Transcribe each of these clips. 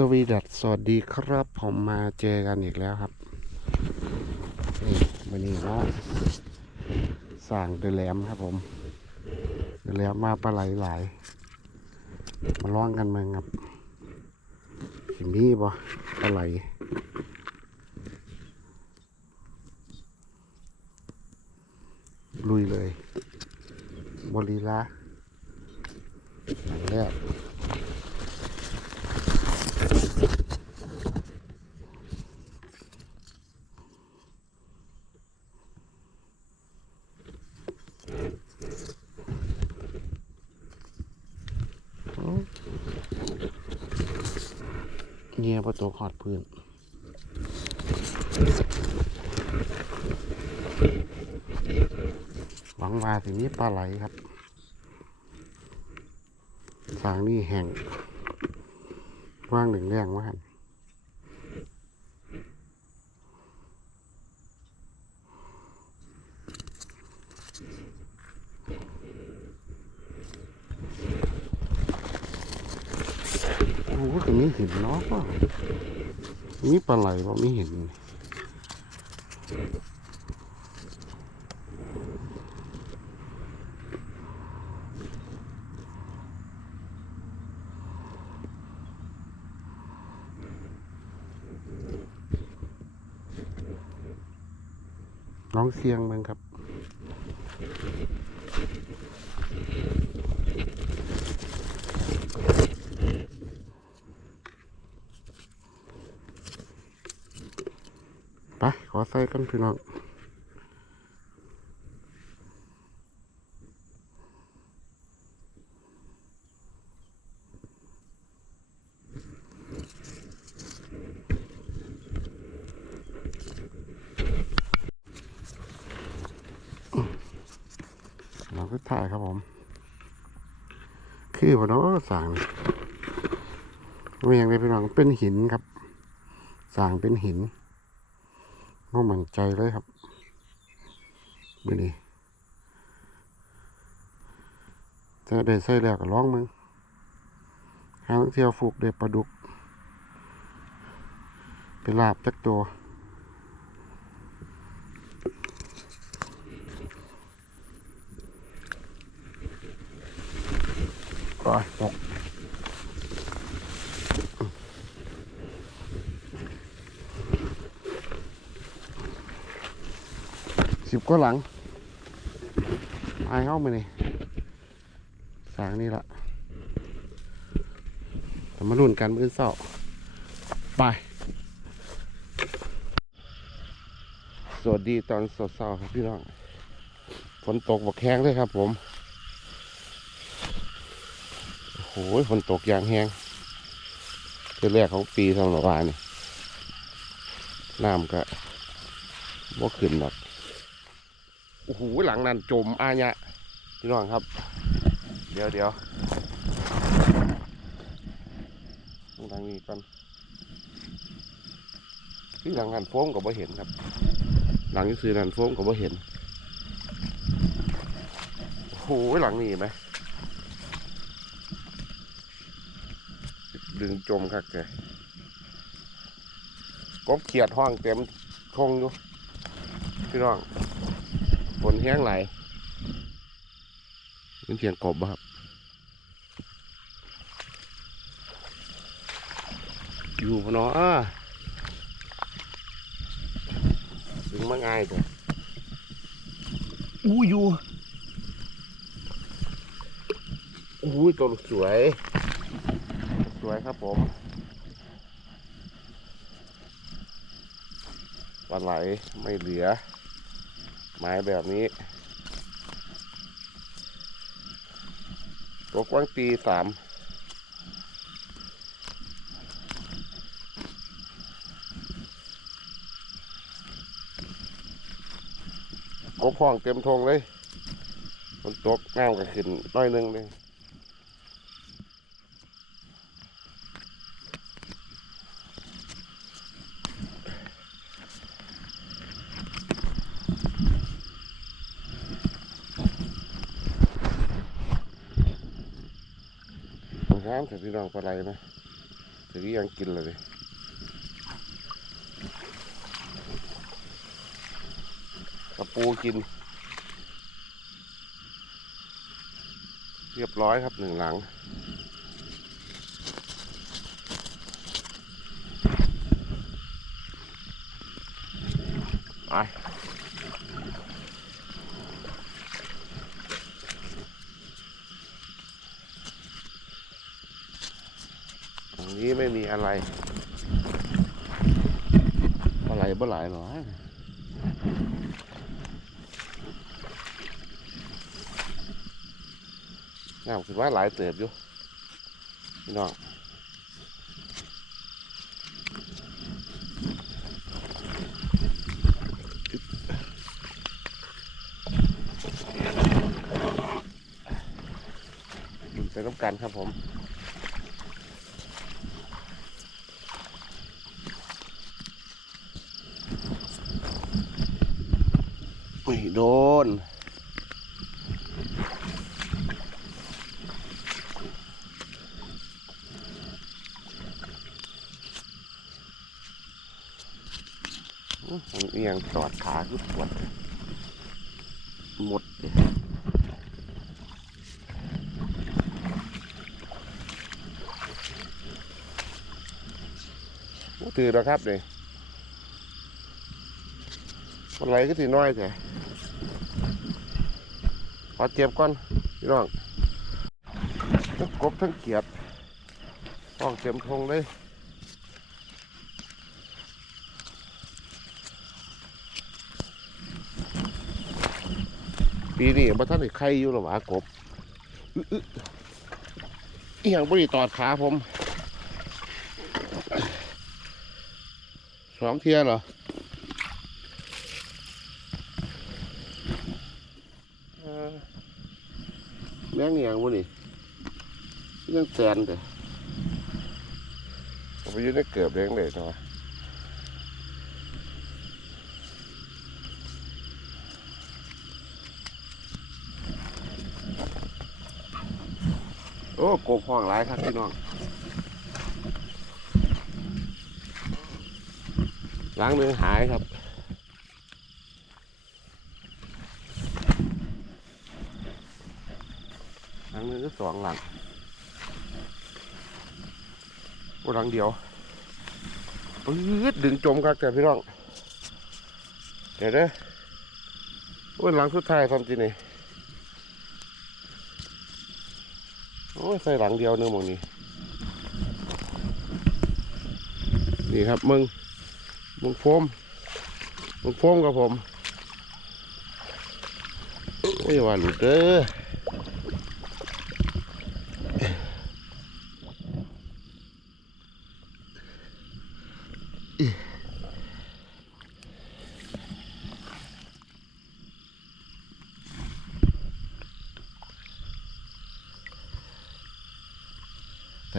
สวีดัสสวัสดีครับผมมาเจอกันอีกแล้วครับนี่วันนี้ว่าสั่งเดลแหลมครับผมเดลแหลมมาปลาไหลหลาย มาล้องกันมาครับสิมีบ่ปลาไหลลุยเลยบริลาอย่างแรก เงียประตูขอดพื้นหวังว่าสินี้ปลาไหลครับสางนี่แห่งว่างหนึ่งแรงว่าหันโอ้โหตรงนี้หินเนาะมีปลาไหลบ่มีหินน้องเสียงมึงครับ ไปขอใส่กันพี่น้องเราก็ถ่ายครับผม คือพอเนาะสั่งไม่ย่างไรพี่น้องเป็นหินครับสั่งเป็นหิน ก็มั่นใจเลยครับดูนี่จะได้ใส่แล้วก็ร้องมึงหางเที่ยวฟูกเด็ดปลาดุก ไปลาบจักตัวก็ตก สิบก็หลังไอายเข้ามานี่สางนี่ละแต่มาลุ้นกันมือเสาไป สวัสดีตอนสดเสาร์ครับพี่น้อง ฝนตกบักแข้งเลยครับผม โอ้ยฝนตกอย่างแห้งคือแรกของปีสำหรับวานี่น้ำก็บ่ขึ้นหรอก โอ้โหหลังนั้นจมอาญะพี่น้องครับ เดี๋ยวเดี๋ยวทางนี้กันที่หลังนั้นโฟมก็บ่เห็นครับ หลังที่ซื้อนั้นโฟมก็บ่เห็นโอ้โหหลังนี้ไหมดึงจมคักแกกบเขียดห้องเต็มทงอยู่พี่น้อง นแห้งไหลเป็นเสียงกบบ่ครับอยู่พะเนาะอ่าดึงมาง่ายจ้ะอู้อยู่อู้ตัวสวย สวยครับผมปลาไหลไม่เหลือ ไม้แบบนี้ ตัวกว้างปีสามกบห้องเต็มทงเลยฝนตกง่ามก็ขึ้นน้อยนึงเลย งามแต่พี่น้องปลาไหลนะถือยังกินเลยกระปูกิน เรียบร้อยครับหนึ่งหลังไป ตรง นี้ไม่มีอะไร อะไรบ่หลายหรอน้ำคือว่าหลายเติบอยู่พี่น้องดูไปน้ำกันครับผม ไม่โดนอื้อมันเอียงตอดขาคือปวด หมดเลยถือแล้วครับเลยมันไหลก็ถือน้อยแต่ ขอเจ็บก่อนพี่น้องทั้งกบทั้งเกียดออกเต็มทงเลยปีนี้บ่ท่านได้ไข่อยู่หรอวะกบอึ๊ะอึ๊ะอีหยังบ่ได้ตอดขาผมสองเทียเหรอเอ่อ แม่งอีหยังบ่นี่ยังแตนเด้อผมไปอยู่ในเกือบเลี้ยงเลยเนาะโอ้โกบห้องหลายครับพี่น้องหลังหนึ่งหายครับ ห ลังนึงก็สองหลังโอ้หลังเดียวปื๊ดดึงจมครับแต่พี่น้องเดี๋ยวเด้อโอ้ยหลังสุดท้ายทำจีนี่โอ้ยใส่หลังเดียวเนื้อหมองนี้นี่ครับมึงมึงโฟมมึงโฟมกับผมโอ้ยว่าหลุดเด้อ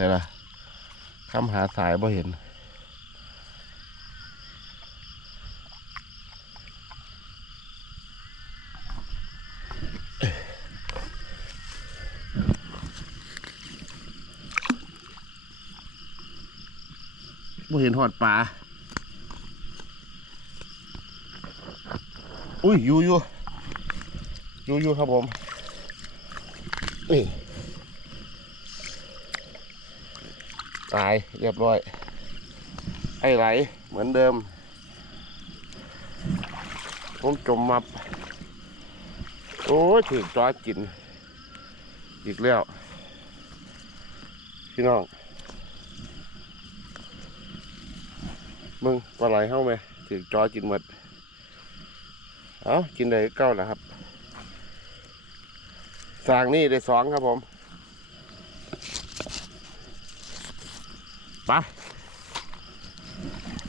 ช่ละคำหาสายบ่เห็น บ่เห็นหอดปลา อุ้ยอยู่อยู่อยู่อยู่ครับผมนี่ ตายเรียบร้อย ไอ้ไหลเหมือนเดิม ผมจมมับ โอ้ยถือจอกิน อีกแล้ว พี่น้อง มึงปลาไหลเข้าไหมถือจอกินหมด เอากินได้เก้าแล้วครับสางนี่ได้สองครับผม ไป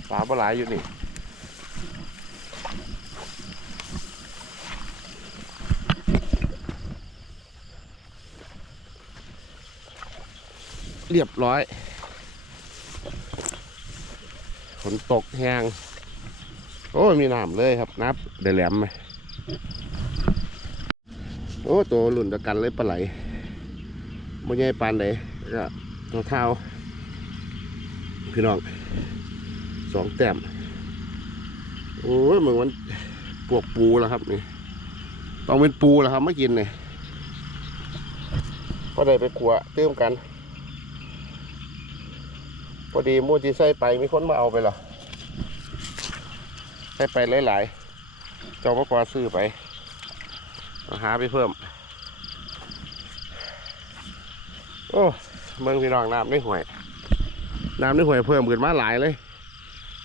ปลาปลาไหลอยู่นี่เรียบร้อยฝนตกแห้งโอ้มีน้ำเลยครับนับเดแหลมไหมโอ้ตัวหลุ่นตะกันเลยปลาไหลบ่ใหญ่ปานใดก็ตัวเท้า พี่น้องสองแต้มโอ้ยเหมือนมันพวกปูแล้วครับนี่ต้องเป็นปูแล้วครับไม่กินเนี่ยก็ได้ไปขัวเติมกัน พอดีมูจีใส่ไปมีคนมาเอาไปหรอใส่ไปหลายๆเจ้าพ่อกวาซื้อไปหาไปเพิ่ม โอ้เมืองพี่น้องน้ำในห่วย น้ำในห่วยเพิ่มขึ้นมาหลายเลย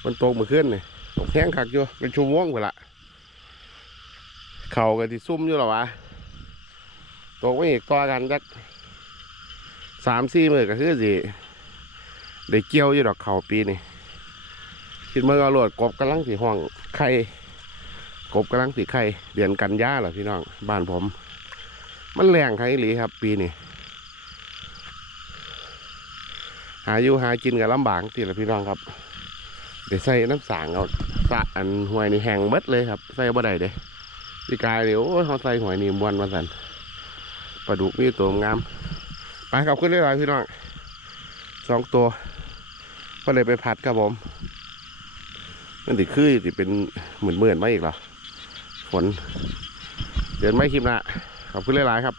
มันตกเมื่อคืนนี่ตกแห้งคักอยู่เป็นชั่วโมงไปละเข่ากันที่ซุ่มอยู่หรอวะตกไปอีกต่อกันจักสามสี่มือก็คือสิได้เกี่ยวอยู่ดอกเข่าปีนี่คิดเมื่อเอาโหลดกบกำลังสีห้องไข่กบกำลังสีไข่เดือนกันยาเหรอพี่น้องบ้านผม มันแรงไข่หลีครับ ปีนี้ หาอยู่หากินกับลำบากทีละพี่น้องครับเดี๋ยวใส่น้ำสางเอาสะอันหวยนี่แห้งเบิดเลยครับ ใส่บ่ได้เด้พี่กายเดี๋ยวโอ้ยเขาใส่หวยนี่มวนมาสันปลาดุกมีตัวงามไปขับขึ้นเรื่อยๆพี่น้องสองตัว ก็เลยไปผัดครับผมมันติคือติเป็นเหมือนเหมือนๆมาอีกเหรอฝนเดินไม่คลิปหนะขอบคุณหลายๆครับ